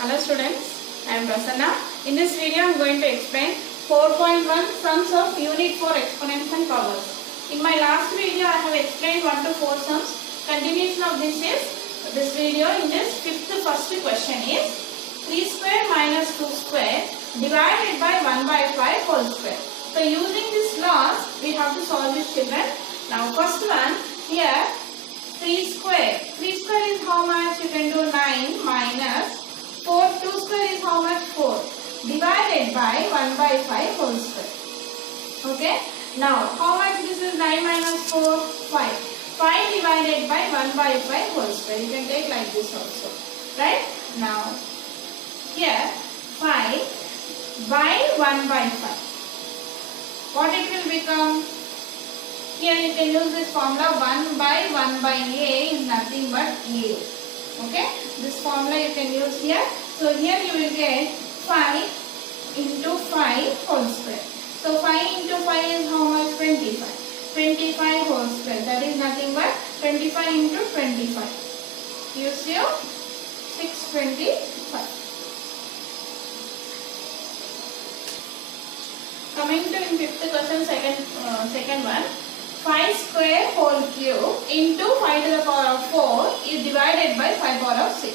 Hello students, I am Prasanna. In this video I am going to explain 4.1 sums of unit 4 exponents and powers. In my last video I have explained 1 to 4 sums. Continuation of this video in this first question is 3 square minus 2 square divided by 1 by 5 whole square. So using this laws we have to solve this, children. Now first one here 3 square. 3 square is how much? You can do 9 minus 4. 2 square is how much? 4. Divided by 1 by 5 whole square. Okay. Now how much this is? 9 minus 4? 5. 5 divided by 1 by 5 whole square. You can take like this also. Right. Now here 5 by 1 by 5. What it will become? Here you can use this formula 1 by a is nothing but a. Okay. This formula you can use here. So here you will get 5 into 5 whole square. So 5 into 5 is how much? 25. 25 whole square. That is nothing but 25 into 25. Use your 625. Coming to in fifth question, second one. 5 square whole cube into 5 to the power of 4 is divided by 5 power of 6.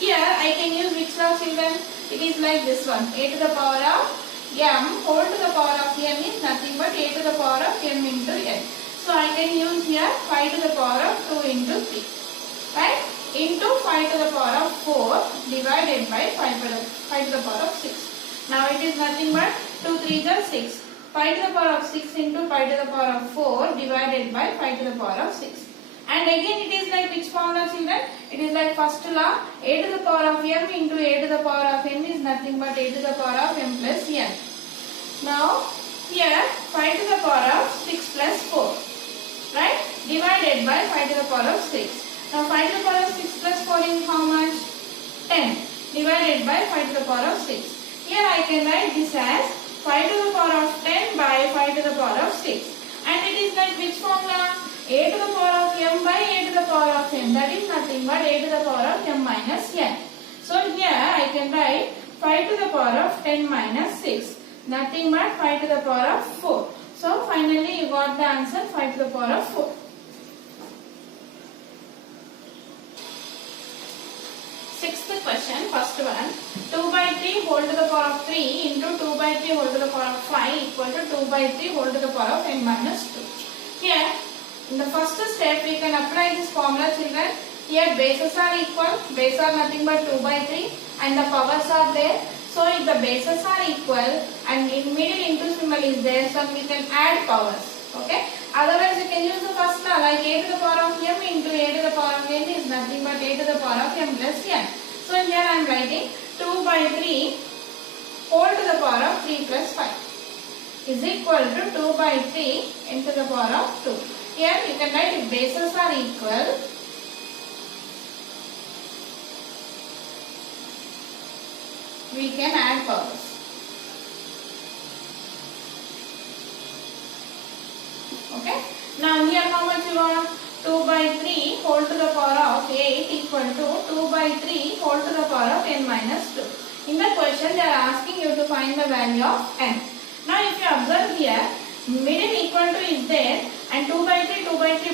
Here I can use which law, children? It is like this one. A to the power of m whole to the power of n is nothing but a to the power of m into n. So I can use here 5 to the power of 2 into 3. Right? Into 5 to the power of 4 divided by 5 to the power of 6. Now it is nothing but 2 3 is 6. 5 to the power of 6 into 5 to the power of 4 divided by 5 to the power of 6. And again it is like which formula, children? It is like first law, a to the power of m into a to the power of n is nothing but a to the power of m plus n. Now here 5 to the power of 6 plus 4. Right? Divided by 5 to the power of 6. Now 5 to the power of 6 plus 4 is how much? 10. Divided by 5 to the power of 6. Here I can write this as 5 to the power of 10 by 5 to the power of 6. And it is like which formula? A to the power of m by a to the power of n. That is nothing but a to the power of m minus n. So here I can write 5 to the power of 10 minus 6. Nothing but 5 to the power of 4. So finally you got the answer 5 to the power of 4. Sixth question, first one. 2 by 3 whole to the power of 3 into 2 by 3 whole to the power of 5 equal to 2 by 3 whole to the power of n minus 2. Here, in the first step, we can apply this formula, children. Here, bases are equal. Bases are nothing but 2 by 3 and the powers are there. So, if the bases are equal and in middle into symbol is there, so we can add powers. Okay. Otherwise, you can use the first law like a to the power of m into a to the power of n is nothing but a to the power of m plus n. So, here I am writing 2 by 3 whole to the power of 3 plus 5 is equal to 2 by 3 into the power of 2. Here you can write if bases are equal, we can add powers. Okay. Now here how much you want? 2 by 3 whole to the power of 8 equal to 2 by 3 whole to the power of n minus 2. In the question they are asking you to find the value of n. Now if you observe here, middle equal to is there and 2 by 3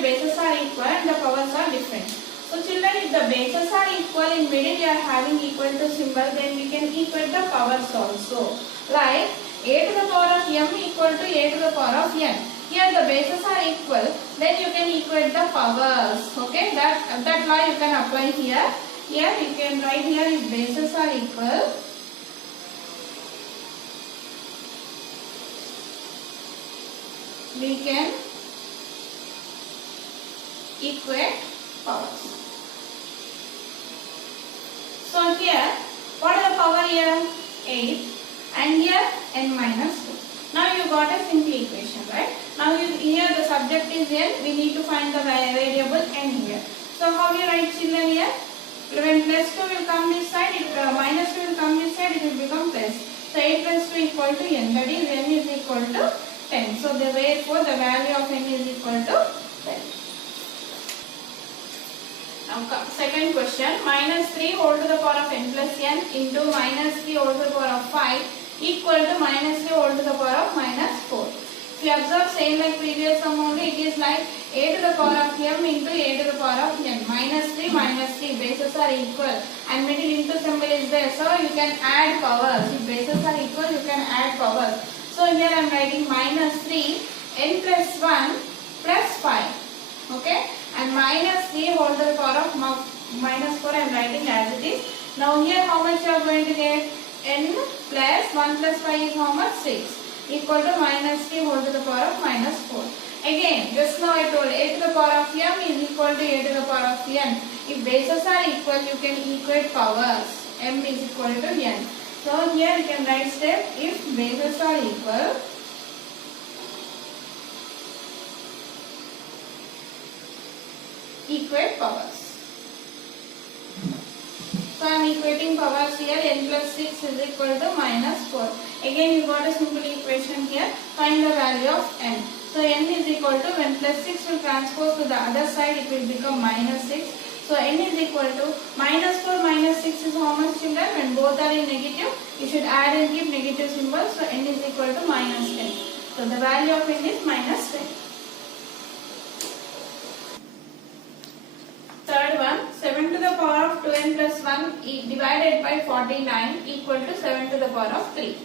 bases are equal and the powers are different. So children, if the bases are equal, in middle you are having equal to symbol, then we can equate the powers also. Like a to the power of m equal to a to the power of n. Here the bases are equal, then you can equate the powers. Okay, that law you can apply here. Here you can write here if bases are equal, we can equate powers. So here, what is the power here? 8 and here n minus 2. Now you got a simple equation, right? Now here the subject is n, we need to find the variable n here. So how you write, children, here? When plus 2 will come this side, minus 2 will come this side, it will become plus. So 8 plus 2 equal to n, that is n is equal to 10. So therefore the value of n is equal to 10. Now second question, minus 3 whole to the power of n plus n into minus 3 whole to the power of 5 equal to minus 3 whole to the power of minus 4. If you observe same like previous sum only, it is like a to the power of m into a to the power of n. Minus 3 bases are equal and middle into symbol is there. So you can add powers. If bases are equal, you can add powers. So here I am writing minus 3 n plus 1 plus 5. Okay, and minus 3 whole to the power of minus 4 I am writing as it is. Now here how much you are going to get? N plus 1 plus 5 is how much? 6 equal to minus 3 whole to the power of minus 4. Again, just now I told a to the power of m is equal to a to the power of n. If bases are equal, you can equate powers. M is equal to n. So here you can write step, if bases are equal, equate powers. So I am equating powers here. N plus 6 is equal to minus 4. Again you got a simple equation here. Find the value of n. So n is equal to, when plus 6 will transpose to the other side, it will become minus 6. So n is equal to minus 4 minus 6 is how much, children? When both are in negative, you should add and give negative symbols. So n is equal to minus 10. So the value of n is minus 10. Third one, 7 to the power of 2n plus 1 divided by 49 equal to 7 to the power of 3.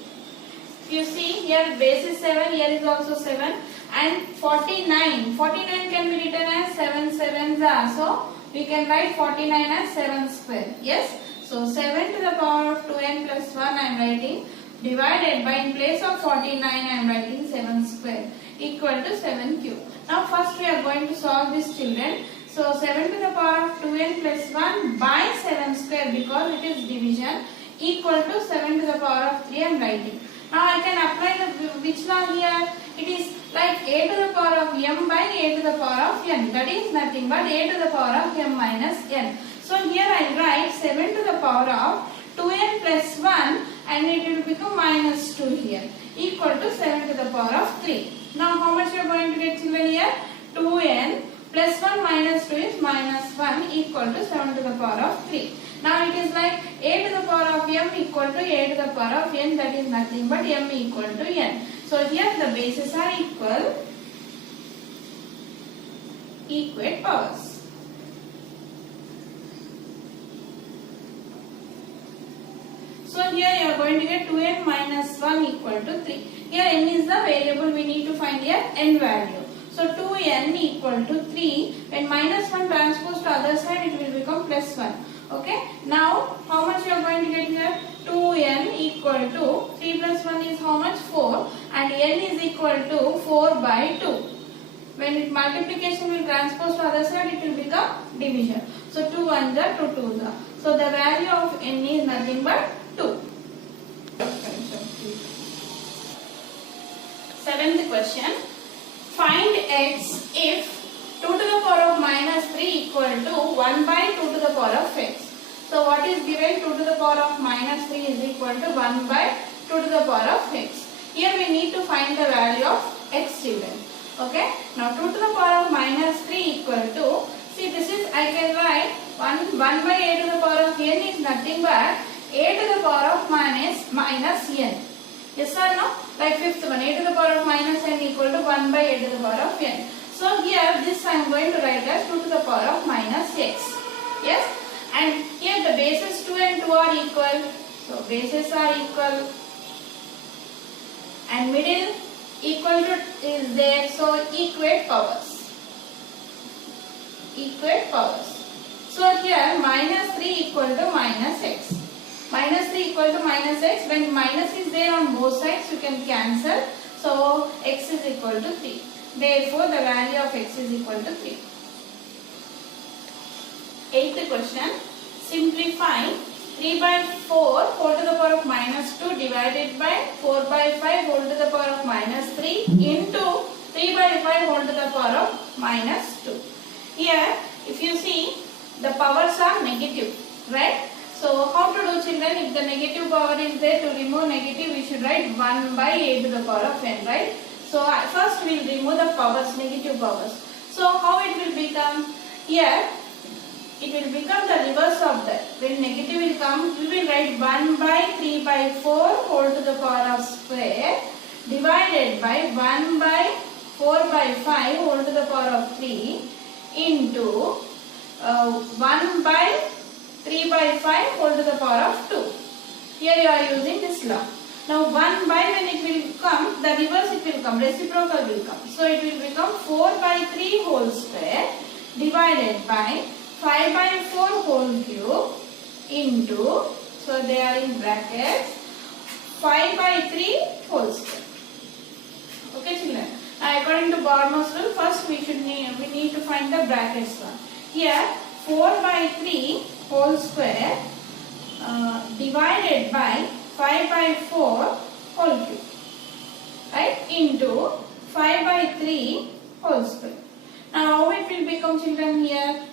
If you see here, base is 7, here is also 7, and 49 can be written as 7 sevens are. So we can write 49 as 7 square. Yes. So 7 to the power of 2n plus 1 I am writing, divided by, in place of 49 I am writing 7 square equal to 7 cube. Now first we are going to solve this, children. So 7 to the power of 2n plus 1 by 7 square, because it is division, equal to 7 to the power of 3 I am writing. Now I can apply the which law here? It is like a to the power of m by a to the power of n. That is nothing but a to the power of m minus n. So here I write 7 to the power of 2n plus 1 and it will become minus 2 here, equal to 7 to the power of 3. Now how much you are going to get, children, here? 2n plus 1 minus 2 is minus 1 equal to 7 to the power of 3. Now it is like a to the power of m equal to a to the power of n, that is nothing but m equal to n. So here the bases are equal, equate powers. So here you are going to get 2n minus 1 equal to 3. Here n is the variable we need to find here, n value. So 2n equal to 3, when minus 1 transpose to other side, it will become plus 1. Okay. Now how much you are going to get here? 2n equal to 3 plus 1 is how much? 4, and n is equal to 4 by 2. When it multiplication will transpose to other side, it will become division. So 2 1s are 2 2s are. So the value of n is nothing but 2. Seventh question. Find x if 2 to the power of minus 3 equal to 1 by 2 to the power of x. So what is given? 2 to the power of minus 3 is equal to 1 by 2 to the power of x. Here we need to find the value of x, children. Okay. Now 2 to the power of minus 3 equal to, see this is, I can write 1 by a to the power of n is nothing but a to the power of minus n. Yes or no? Like fifth one, a to the power of minus n equal to 1 by a to the power of n. So here this I am going to write as 2 to the power of minus x. Yes. And here the bases 2 and 2 are equal. So bases are equal. And middle equal to is there. So equate powers. Equate powers. So here minus 3 equal to minus x. Minus 3 equal to minus x. When minus is there on both sides, you can cancel. So x is equal to 3. Therefore, the value of x is equal to 3. Eighth question. Simplify 3 by 4 whole to the power of minus 2 divided by 4 by 5 whole to the power of minus 3 into 3 by 5 whole to the power of minus 2. Here, if you see, the powers are negative, right? So, how to do, children? If the negative power is there, to remove negative, we should write 1 by a to the power of n, right? So, first we will remove the powers, negative powers. So, how it will become? Here, it will become the reverse of that. When negative will come, we will write 1 by 3 by 4 whole to the power of square divided by 1 by 4 by 5 whole to the power of 3 into 1 by 3 by 5 whole to the power of 2. Here you are using this law. Now 1 by, when it will come, the reverse it will come, reciprocal will come. So it will become 4 by 3 whole square divided by 5 by 4 whole cube into, so they are in brackets, 5 by 3 whole square. Okay children. Now according to Barnard's rule, first we need to find the brackets one. Here 4 by 3 whole square divided by 5 by 4 whole cube, right, into 5 by 3 whole square. Now how it will become children here?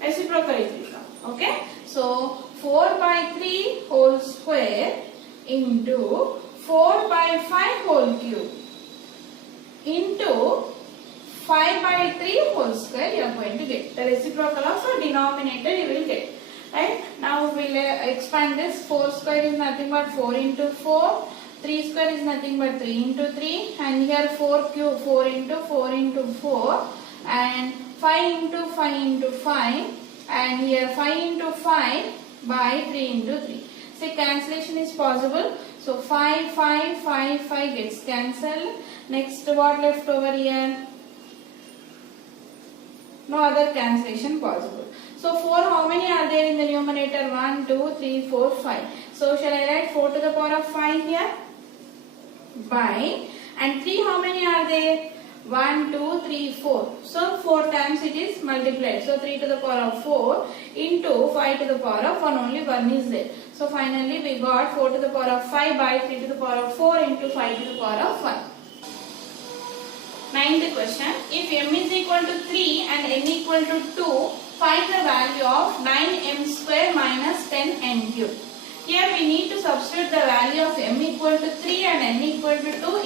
Reciprocal it will come. Okay. So 4 by 3 whole square into 4 by 5 whole cube into 5 by 3 whole square you are going to get. The reciprocal of a denominator you will get. Right. Now we will expand this. 4 square is nothing but 4 into 4. 3 square is nothing but 3 into 3. And here 4 cube, 4 into 4 into 4. And 5 into 5 into 5. And here 5 into 5 by 3 into 3. See, cancellation is possible. So 5, 5, 5, 5 gets cancelled. Next, what left over here? No other cancellation possible. So 4, how many are there in the numerator? 1, 2, 3, 4, 5. So shall I write 4 to the power of 5 here? By, and 3, how many are there? 1, 2, 3, 4. So 4 times it is multiplied. So 3 to the power of 4 into 5 to the power of 1, only 1 is there. So finally we got 4 to the power of 5 by 3 to the power of 4 into 5 to the power of 1. Ninth question. If m is equal to 3 and n equal to 2, find the value of 9m square minus 10n cube. Here we need to substitute the value of m equal to 3 and n equal to 2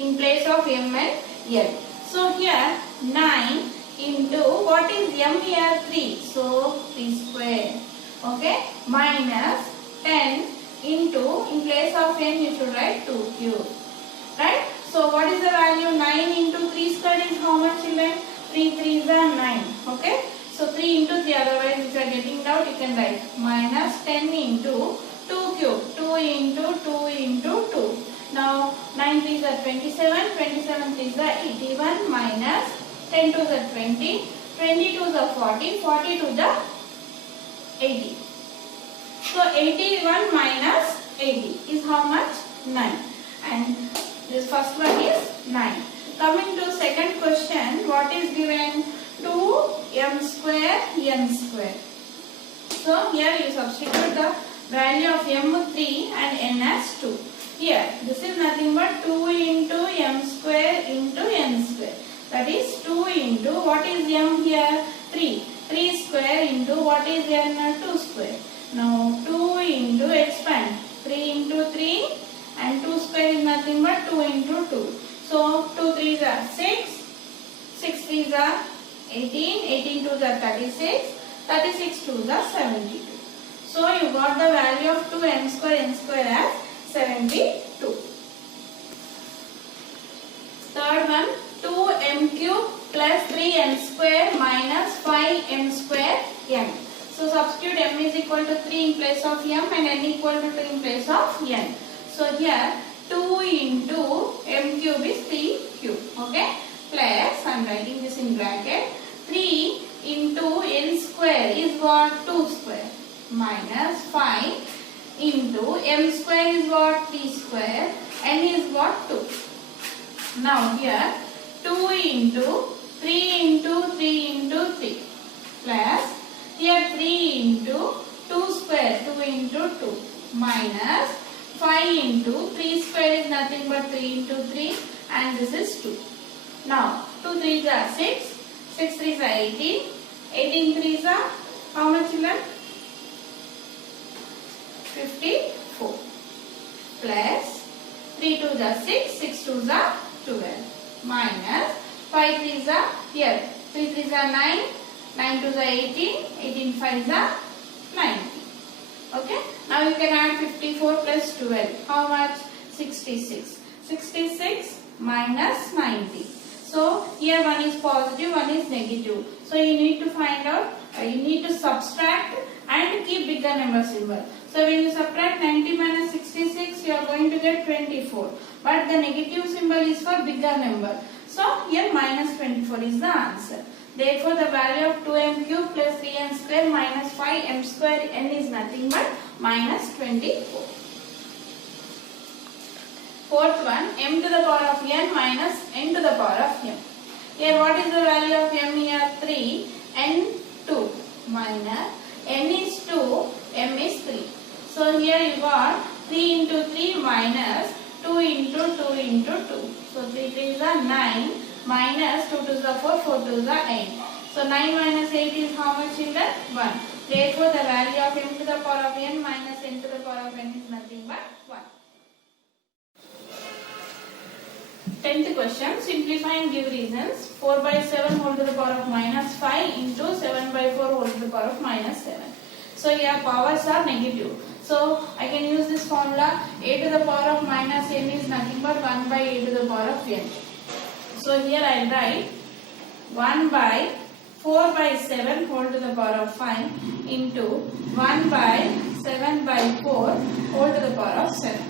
in place of m and n. So here 9 into, what is m here? 3. So 3 square. Okay. Minus 10 into, in place of n you should write 2 cube. Right. So what is the value? 9 into 3 square is how much children? 3 3s are 9. Okay. So 3 into 3, otherwise if you are getting doubt you can write minus 10 into 2 cube. 2 into 2 into 2. Now 9 3s are 27, 27 3s are 81 minus 10 2s are 20, 20 2s are 40, 40 2s are 80. So 81 minus 80 is how much? 9. And this first one is 9. Coming to second question, what is given? 2m square n square. So here you substitute the value of m 3 and n as 2. Here this is nothing but 2 into m square into n square. That is 2 into, what is m here? 3. 3 square into, what is n? 2 square. Now 2 into, expand, 3 into 3 and 2 square is nothing but 2 into 2. So 2 3s are 6, 6 3s are 18, 18 2s are 36, 36 2s are 72. So you got the value of 2m square n square as 72. Third one, 2m cube plus 3n square minus 5m square n. So substitute m is equal to 3 in place of m and n equal to 2 in place of n. So here 2 into m cube is 3 cube. Okay. Plus, I am writing this in bracket. 3 into n square is what? 2 square. Minus 5 into m square is what? 3 square. N is what? 2. Now here 2 into 3 into 3 into 3. Plus here 3 into 2 square. 2 into 2. Minus 5 into 3 square is nothing but 3 into 3 and this is 2. Now 2 3s are 6, 6 3s are 18, 18 3s are how much children? 54. Plus 3 2s are 6, 6 2s are 12. Minus 5 3s are Here 3 3s are 9, 9 2s are 18, 18 5s are 90. Okay. Now you can add 54 plus 12. How much? 66. 66 minus 90. So here one is positive, one is negative. So you need to find out, you need to subtract and keep bigger number symbol. So when you subtract 90 minus 66, you are going to get 24. But the negative symbol is for bigger number. So here minus 24 is the answer. Therefore the value of 2m cube plus 3n square minus 5m square n is nothing but minus 24. Fourth one, m to the power of n minus n to the power of m. Here what is the value of m here? 3, n 2 minus n is 2, m is 3. So here you got 3 into 3 minus 2 into 2 into 2. So 3 3s are 9 minus 2 2s are 4, 4 2s are 8. So 9 minus 8 is how much children? 1. Therefore the value of m to the power of n minus n to the power of n is nothing but 1. 10th question, simplify and give reasons. 4 by 7 whole to the power of minus 5 into 7 by 4 whole to the power of minus 7. So here powers are negative. So I can use this formula. A to the power of minus n is nothing but 1 by a to the power of n. So here I write 1 by 4 by 7 whole to the power of 5 into 1 by 7 by 4 whole to the power of 7.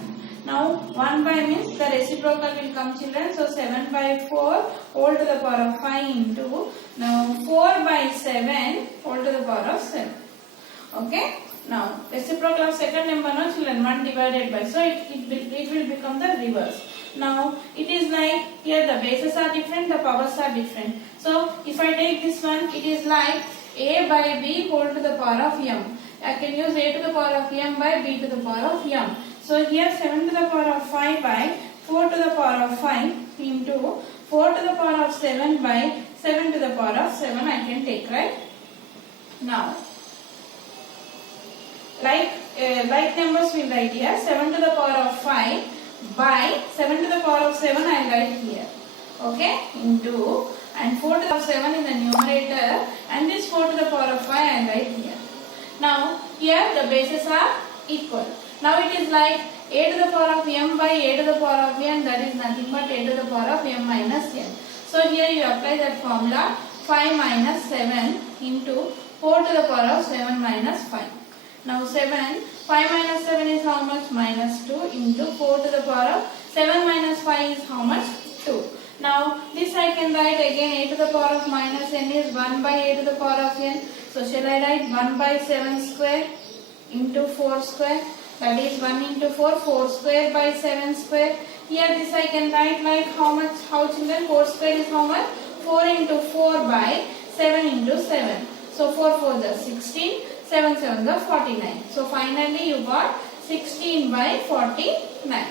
Now 1 by means the reciprocal will come children. So 7 by 4 whole to the power of 5 into now 4 by 7 whole to the power of 7. Okay. Now reciprocal of second number no children 1 divided by. So it will become the reverse. Now it is like here the bases are different, the powers are different. So if I take this one, it is like a by b whole to the power of m. I can use a to the power of m by b to the power of m. So here 7 to the power of 5 by 4 to the power of 5 into 4 to the power of 7 by 7 to the power of 7 I can take, right? Now like numbers will write here 7 to the power of 5 by 7 to the power of 7 I will write here. Okay, into and 4 to the power of 7 in the numerator and this 4 to the power of 5 I will write here. Now here the bases are equal. Now it is like a to the power of m by a to the power of n, that is nothing but a to the power of m minus n. So here you apply that formula 5 minus 7 into 4 to the power of 7 minus 5. Now 5 minus 7 is how much? Minus 2 into 4 to the power of 7 minus 5 is how much? 2. Now this I can write again a to the power of minus n is 1 by a to the power of n. So shall I write 1 by 7 square into 4 square, that is 1 into 4, 4 square by 7 square. Here this I can write like how much, how children? 4 square is how much? 4 into 4 by 7 into 7. So 4 4 is 16, 7 7 is 49. So finally you got 16 by 49.